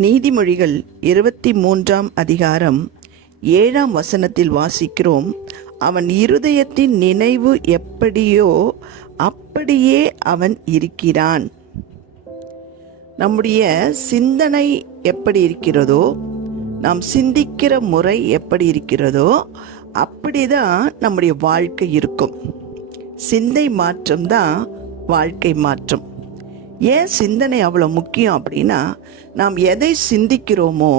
நீதிமொழிகள் 23ஆம் அதிகாரம் 7ஆம் வசனத்தில் வாசிக்கிறோம், அவன் இருதயத்தின் நினைவு எப்படியோ அப்படியே அவன் இருக்கிறான். நம்முடைய சிந்தனை எப்படி இருக்கிறதோ, நாம் சிந்திக்கிற முறை எப்படி இருக்கிறதோ அப்படிதான் நம்முடைய வாழ்க்கை இருக்கும். சிந்தை மாற்றம்தான் வாழ்க்கை மாற்றம். ஏன் சிந்தனை அவ்வளோ முக்கியம் அப்படின்னா, நாம் எதை சிந்திக்கிறோமோ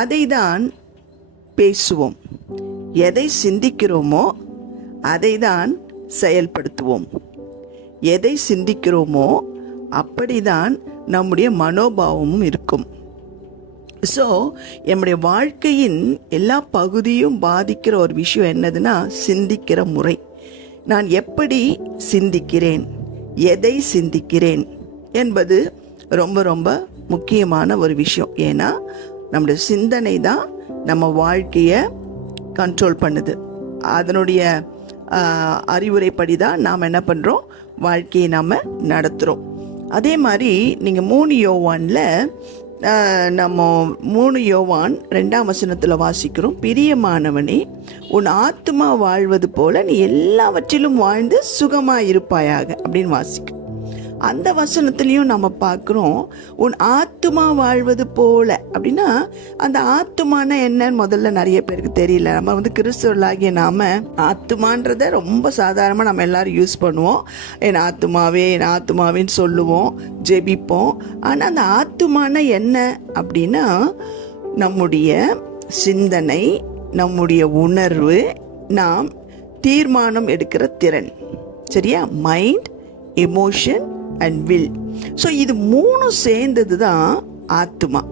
அதை தான் பேசுவோம், எதை சிந்திக்கிறோமோ அதை தான் செயல்படுத்துவோம். எதை சிந்திக்கிறோமோ அப்படிதான் நம்முடைய மனோபாவமும் இருக்கும். ஸோ என்னுடைய வாழ்க்கையின் எல்லா பகுதியும் பாதிக்கிற ஒரு விஷயம் என்னதுன்னா, சிந்திக்கிற முறை. நான் எப்படி சிந்திக்கிறேன், எதை சிந்திக்கிறேன் என்பது ரொம்ப ரொம்ப முக்கியமான ஒரு விஷயம். ஏன்னா நம்முடைய சிந்தனை தான் நம்ம வாழ்க்கையை கண்ட்ரோல் பண்ணுது. அதனுடைய அறிவுரைப்படி தான் நாம் என்ன பண்ணுறோம், வாழ்க்கையை நாம் நடத்துகிறோம். அதே மாதிரி நீங்கள் 3 யோவானில் நம்ம 3 யோவான் 2ஆம் வசனத்தில் வாசிக்கிறோம், பிரியமானவனே, உன் ஆத்துமா வாழ்வது போல நீ எல்லாவற்றிலும் வாழ்ந்து சுகமாக இருப்பாயாக அப்படின்னு வாசிக்கிறோம். அந்த வசனத்துலேயும் நம்ம பார்க்குறோம், உன் ஆத்துமா வாழ்வது போல அப்படின்னா, அந்த ஆத்துமான என்னன்னு முதல்ல நிறைய பேருக்கு தெரியல. நம்ம கிறிஸ்தவர்களாகிய நாம் ஆத்துமான்றதை ரொம்ப சாதாரணமாக நம்ம எல்லாரும் யூஸ் பண்ணுவோம். என் ஆத்துமாவே என் ஆத்துமாவேன்னு சொல்லுவோம், ஜெபிப்போம். ஆனால் அந்த ஆத்துமான என்ன அப்படின்னா, நம்முடைய சிந்தனை, நம்முடைய உணர்வு, நாம் தீர்மானம் எடுக்கிற திறன். சரியா? Mind, emotion and will. So இது 3 சேர்ந்தது தான் ஆத்துமா.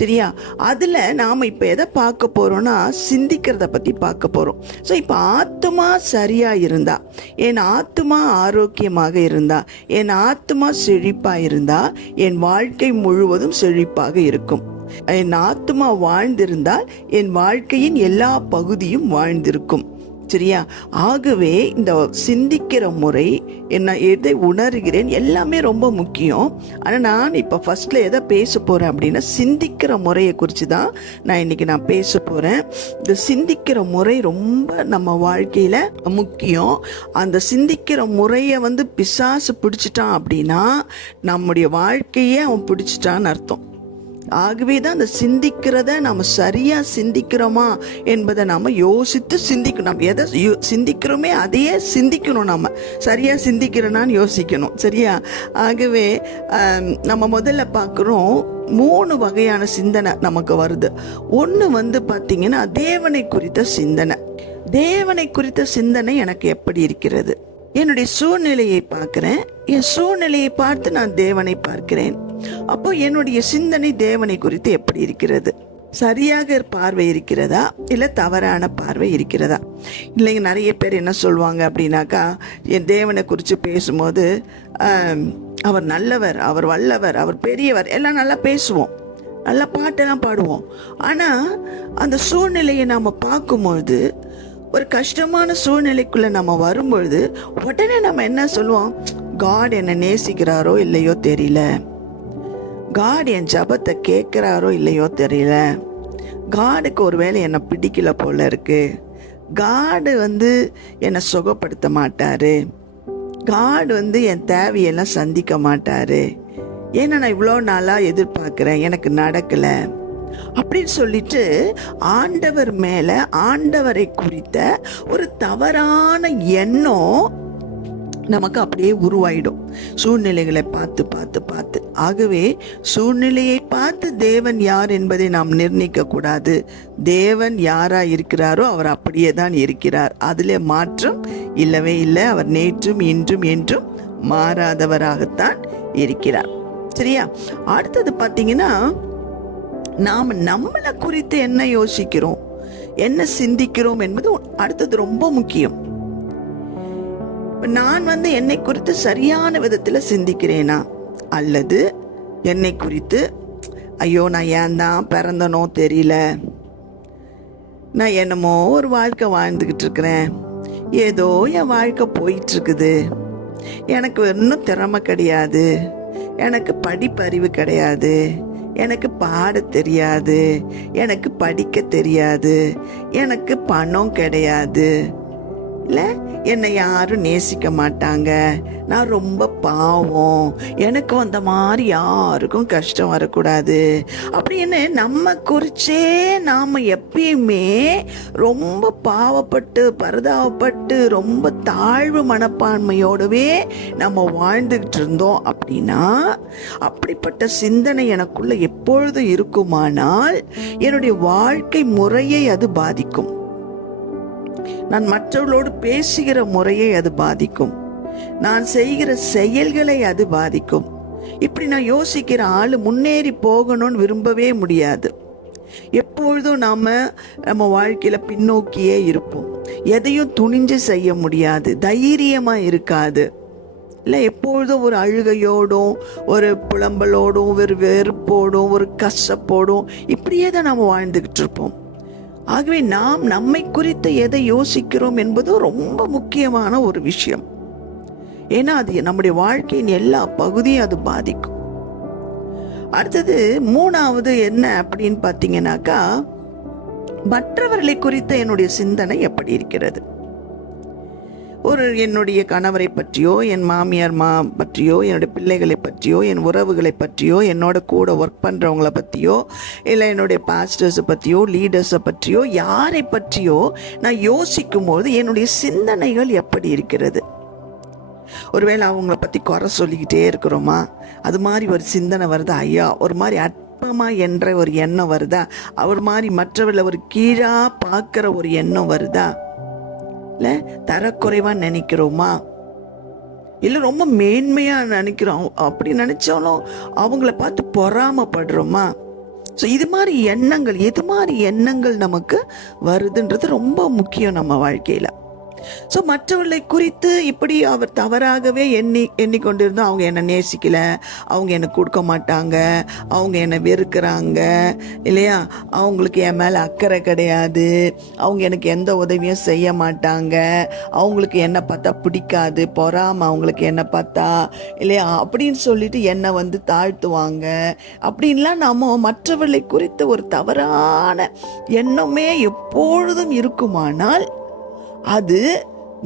சரியா? அதில் நாம் இப்போ எதை பார்க்க போகிறோன்னா, சிந்திக்கிறத பற்றி பார்க்க போகிறோம். ஸோ இப்போ ஆத்துமா சரியாக இருந்தா, என் ஆத்துமா ஆரோக்கியமாக இருந்தா, என் ஆத்துமா செழிப்பாக இருந்தா, என் வாழ்க்கை முழுவதும் செழிப்பாக இருக்கும். என் ஆத்துமா வாழ்ந்திருந்தால் என் வாழ்க்கையின் எல்லா பகுதியும் வாழ்ந்திருக்கும். சரியா? ஆகவே இந்த சிந்திக்கிற முறை, என்ன எதை உணர்கிறேன் எல்லாமே ரொம்ப முக்கியம். ஆனால் நான் இப்போ ஃபஸ்ட்டில் எதை பேச போகிறேன் அப்படின்னா, சிந்திக்கிற முறையை குறித்து தான் நான் பேச போகிறேன். இந்த சிந்திக்கிற முறை ரொம்ப நம்ம வாழ்க்கையில் முக்கியம். அந்த சிந்திக்கிற முறையை பிசாசு பிடிச்சிட்டான் அப்படின்னா நம்முடைய வாழ்க்கையே அவன் பிடிச்சிட்டான்னு அர்த்தம். ஆகவே தான் அந்த சிந்திக்கிறத நாம் சரியாக சிந்திக்கிறோமா என்பதை நாம் யோசித்து சிந்திக்கணும். நம்ம எதை சிந்திக்கிறோமே அதையே சிந்திக்கணும். நம்ம சரியாக சிந்திக்கிறோன்னான்னு யோசிக்கணும். சரியா? ஆகவே நம்ம முதல்ல பார்க்குறோம், 3 வகையான சிந்தனை நமக்கு வருது. ஒன்று பார்த்திங்கன்னா, தேவனை குறித்த சிந்தனை. தேவனை குறித்த சிந்தனை எனக்கு எப்படி இருக்கிறது? என்னுடைய சூழ்நிலையை பார்க்குறேன், என் சூழ்நிலையை பார்த்து நான் தேவனை பார்க்கிறேன். அப்போ என்னுடைய சிந்தனை தேவனை குறித்து எப்படி இருக்கிறது? சரியாக பார்வை இருக்கிறதா, இல்லை தவறான பார்வை இருக்கிறதா? இல்லைங்க, நிறைய பேர் என்ன சொல்லுவாங்க அப்படின்னாக்கா, என் தேவனை குறித்து பேசும்போது அவர் நல்லவர், அவர் வல்லவர், அவர் பெரியவர் எல்லாம் நல்லா பேசுவோம், நல்லா பாட்டெல்லாம் பாடுவோம். ஆனால் அந்த சூழ்நிலையை நாம் பார்க்கும்பொழுது, ஒரு கஷ்டமான சூழ்நிலைக்குள்ளே நம்ம வரும்பொழுது உடனே நம்ம என்ன சொல்லுவோம், காட் என்னை நேசிக்கிறாரோ இல்லையோ தெரியல, காட் என் ஜபத்தை கேட்குறாரோ இல்லையோ தெரியல, காடுக்கு ஒரு வேளை என்னை பிடிக்கல போல இருக்கு, காடு என்னை சுகப்படுத்த மாட்டார், காடு என் தேவையெல்லாம் சந்திக்க மாட்டார், ஏன்னா நான் இவ்வளோ நாளாக எதிர்பார்க்குறேன், எனக்கு நடக்கலை அப்படின்னு சொல்லிட்டு ஆண்டவர் மேலே, ஆண்டவரை குறித்த ஒரு தவறான எண்ணம் நமக்கு அப்படியே உருவாயிடும், சூழ்நிலைகளை பார்த்து பார்த்து பார்த்து. ஆகவே சூழ்நிலையை பார்த்து தேவன் யார் என்பதை நாம் நிர்ணயிக்க கூடாது. தேவன் யாராக இருக்கிறாரோ அவர் அப்படியே தான் இருக்கிறார், அதில் மாற்றம் இல்லவே இல்லை. அவர் நேற்றும் இன்றும் என்றும் மாறாதவராகத்தான் இருக்கிறார். சரியா? அடுத்தது பார்த்தீங்கன்னா, நாம் நம்மளை குறித்து என்ன யோசிக்கிறோம், என்ன சிந்திக்கிறோம் என்பது அடுத்தது ரொம்ப முக்கியம். நான் என்னை குறித்து சரியான விதத்தில் சிந்திக்கிறேனா, அல்லது என்னை குறித்து ஐயோ நான் ஏன் தான் பிறந்தனோ தெரியல, நான் என்னமோ ஒரு வாழ்க்கை வாழ்ந்துக்கிட்டு இருக்கிறேன், ஏதோ என் வாழ்க்கை போயிட்டுருக்குது, எனக்கு இன்னும் திறமை கிடையாது, எனக்கு படிப்பறிவு கிடையாது, எனக்கு பாட தெரியாது, எனக்கு படிக்க தெரியாது, எனக்கு பணம் கிடையாது, இல்லை என்னை யாரும் நேசிக்க மாட்டாங்க, நான் ரொம்ப பாவம், எனக்கு அந்த மாதிரி யாருக்கும் கஷ்டம் வரக்கூடாது அப்படின்னு நம்ம குறிச்சே நாம் எப்பயுமே ரொம்ப பாவப்பட்டு பரிதாபப்பட்டு ரொம்ப தாழ்வு மனப்பான்மையோடவே நம்ம வாழ்ந்துக்கிட்டு இருந்தோம் அப்படின்னா, அப்படிப்பட்ட சிந்தனை எனக்குள்ள எப்பொழுதும் இருக்குமானால் என்னுடைய வாழ்க்கை முறையை அது பாதிக்கும். நான் மற்றவர்களோடு பேசுகிற முறையை அது பாதிக்கும். நான் செய்கிற செயல்களை அது பாதிக்கும். இப்படி நான் யோசிக்கிற ஆள் முன்னேறி போகணும்னு விரும்பவே முடியாது. எப்பொழுதும் நம்ம வாழ்க்கையில் பின்னோக்கியே இருப்போம். எதையும் துணிஞ்சு செய்ய முடியாது, தைரியமாக இருக்காது. இல்லை, எப்பொழுதும் ஒரு அழுகையோடும் ஒரு புலம்பலோடும் ஒரு வெறுப்போடும் ஒரு கசப்போடும் இப்படியே தான் நாம் வாழ்ந்துக்கிட்டு இருப்போம். ஆகவே நாம் நம்மை குறித்து எதை யோசிக்கிறோம் என்பது ரொம்ப முக்கியமான ஒரு விஷயம். ஏன்னா அது நம்முடைய வாழ்க்கையின் எல்லா பகுதியும் அது பாதிக்கும். அடுத்தது 3வது என்ன அப்படின்னு பார்த்தீங்கன்னாக்கா, மற்றவர்களை குறித்த என்னுடைய சிந்தனை எப்படி இருக்கிறது. என்னுடைய கணவரை பற்றியோ, என் மாமியார் பற்றியோ, என்னுடைய பிள்ளைகளை பற்றியோ, என் உறவுகளை பற்றியோ, என்னோட கூட ஒர்க் பண்ணுறவங்கள பற்றியோ, இல்லை என்னுடைய பாஸ்டர்ஸை பற்றியோ, லீடர்ஸை பற்றியோ, யாரை பற்றியோ நான் யோசிக்கும் போது என்னுடைய சிந்தனைகள் எப்படி இருக்கிறது. ஒருவேளை அவங்கள பற்றி குறை சொல்லிக்கிட்டே இருக்கிறோமா, அது மாதிரி ஒரு சிந்தனை வருதா? ஐயா, ஒரு மாதிரி அற்பமா என்ற ஒரு எண்ணம் வருதா? அவர் மாதிரி மற்றவர்களை ஒரு கீழாக பார்க்குற ஒரு எண்ணம் வருதா? இல்லை தரக்குறைவாக நினைக்கிறோமா, இல்லை ரொம்ப மேன்மையாக நினைக்கிறோம், அப்படி நினச்சாலும் அவங்கள பார்த்து பொறாமப்படுறோமா? ஸோ இது மாதிரி எண்ணங்கள், எது மாதிரி எண்ணங்கள் நமக்கு வருதுன்றது ரொம்ப முக்கியம் நம்ம வாழ்க்கையில். ஸோ மற்றவர்களை குறித்து இப்படி அவர் தவறாகவே எண்ணிக்கொண்டிருந்தோம். அவங்க என்னை நேசிக்கலை, அவங்க என்னை கொடுக்க மாட்டாங்க, அவங்க என்னை வெறுக்கிறாங்க, இல்லையா, அவங்களுக்கு என் மேலே அக்கறை கிடையாது, அவங்க எனக்கு எந்த உதவியும் செய்ய மாட்டாங்க, அவங்களுக்கு என்னை பார்த்தா பிடிக்காது, பொறாம அவங்களுக்கு என்னை பார்த்தா, இல்லையா, அப்படின்னு சொல்லிட்டு என்னை தாழ்த்துவாங்க. அப்படின்லாம் நாம் மற்றவர்களை குறித்த ஒரு தவறான எண்ணமே எப்பொழுதும் இருக்குமானால் அது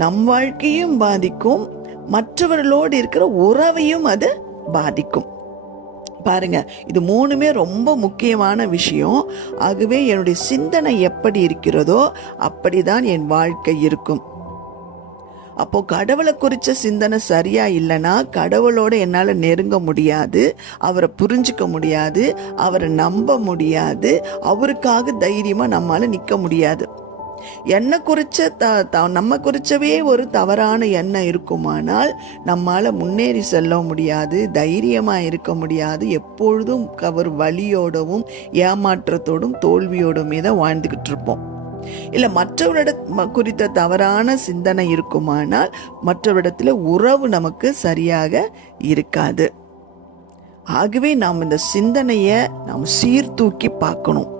நம் வாழ்க்கையும் பாதிக்கும், மற்றவர்களோடு இருக்கிற உறவையும் அது பாதிக்கும். பாருங்க, இது 3மே ரொம்ப முக்கியமான விஷயம். ஆகவே என்னுடைய சிந்தனை எப்படி இருக்கிறதோ அப்படிதான் என் வாழ்க்கை இருக்கும். அப்போ கடவுளை குறித்த சிந்தனை சரியா இல்லைன்னா கடவுளோட என்னால் நெருங்க முடியாது, அவரை புரிஞ்சிக்க முடியாது, அவரை நம்ப முடியாது, அவருக்காக தைரியமாக நம்மளால நிற்க முடியாது. என்னை குறித்த நம்ம குறிச்சவே ஒரு தவறான எண்ணம் இருக்குமானால் நம்மால் முன்னேறி செல்ல முடியாது, தைரியமாக இருக்க முடியாது. எப்பொழுதும் ஒரு வலியோடவும் ஏமாற்றத்தோடும் தோல்வியோடுமே தான் வாழ்ந்துக்கிட்டு இருப்போம். இல்லை மற்றவரிட குறித்த தவறான சிந்தனை இருக்குமானால் மற்றவரிடத்தில் உறவு நமக்கு சரியாக இருக்காது. ஆகவே நாம் இந்த சிந்தனையை நாம் சீர்தூக்கி பார்க்கணும்.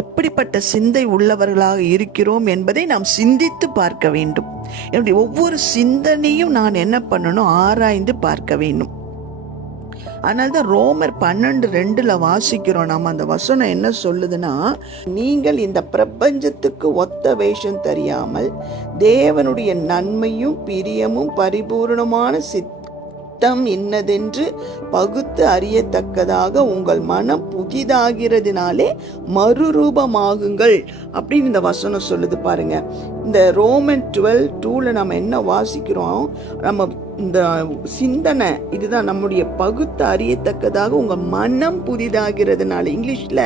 எப்படிப்பட்ட சிந்தை உள்ளவர்களாக இருக்கிறோம் என்பதை நாம் சிந்தித்து பார்க்க வேண்டும். என்னுடைய ஒவ்வொரு சிந்தனையும் நான் என்ன பண்ணணும், ஆராய்ந்து பார்க்க வேண்டும். அதனால்தான் ரோமர் 12:2 வாசிக்கிறோம். நம்ம அந்த வசனம் என்ன சொல்லுதுன்னா, நீங்கள் இந்த பிரபஞ்சத்துக்கு ஒத்த வேஷம் தெரியாமல் தேவனுடைய நன்மையும் பிரியமும் பரிபூர்ணமான சித்தம் இன்னதென்று பகுத்து அறியத்தக்கதாக உங்கள் மனம் புதிதாகிறதுனாலே மறுரூபமாகுங்கள் அப்படின்னு இந்த வசனம் சொல்லுது. பாருங்க, இந்த ரோமன் 12:2 நம்ம என்ன வாசிக்கிறோம், நம்ம இந்த சிந்தனை இதுதான் நம்முடைய பகுத்து அறியத்தக்கதாக உங்கள் மனம் புதிதாகிறதுனால, இங்கிலீஷில்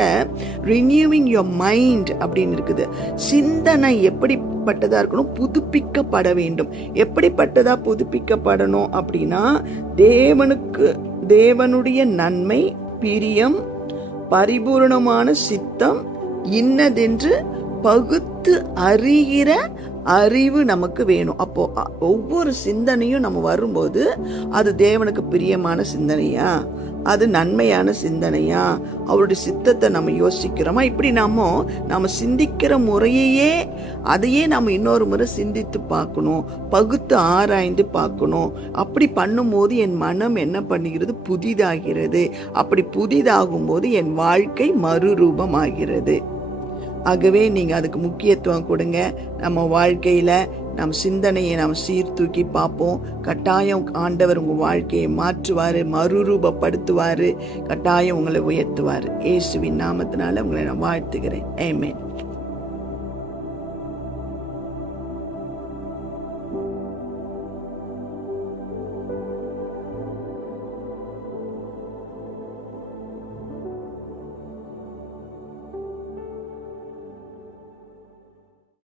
ரினியூவிங் யுவர் மைண்ட் அப்படின்னு இருக்குது. சிந்தனை எப்படிப்பட்டதாக இருக்கணும், புதுப்பிக்கப்பட வேண்டும். எப்படிப்பட்டதா புதுப்பிக்கப்படணும் அப்படின்னா, தேவனுடைய நன்மை, பிரியம், பரிபூர்ணமான சித்தம் இன்னதென்று பகுத்து அறிகிற அறிவு நமக்கு வேணும். அப்போ ஒவ்வொரு சிந்தனையும் நம்ம வரும்போது அது தேவனுக்கு பிரியமான சிந்தனையா, அது நன்மையான சிந்தனையா, அவருடைய சித்தத்தை நம்ம யோசிக்கிறோமா, இப்படி நம்ம சிந்திக்கிற முறையையே அதையே நம்ம இன்னொரு முறை சிந்தித்து பார்க்கணும், பகுத்து ஆராய்ந்து பார்க்கணும். அப்படி பண்ணும்போது என் மனம் என்ன பண்ணுகிறது, புதிதாகிறது. அப்படி புதிதாகும் போது என் வாழ்க்கை மறுரூபமாகிறது. ஆகவே நீங்கள் அதுக்கு முக்கியத்துவம் கொடுங்க. நம்ம வாழ்க்கையில் நம் சிந்தனையை நாம் சீர்தூக்கி பார்ப்போம். கட்டாயம் ஆண்டவர் உங்கள் வாழ்க்கையை மாற்றுவார், மறுரூபப்படுத்துவார், கட்டாயம் உங்களை உயர்த்துவார். இயேசுவின் நாமத்தினால உங்களை நான் வாழ்த்துகிறேன். ஆமென்.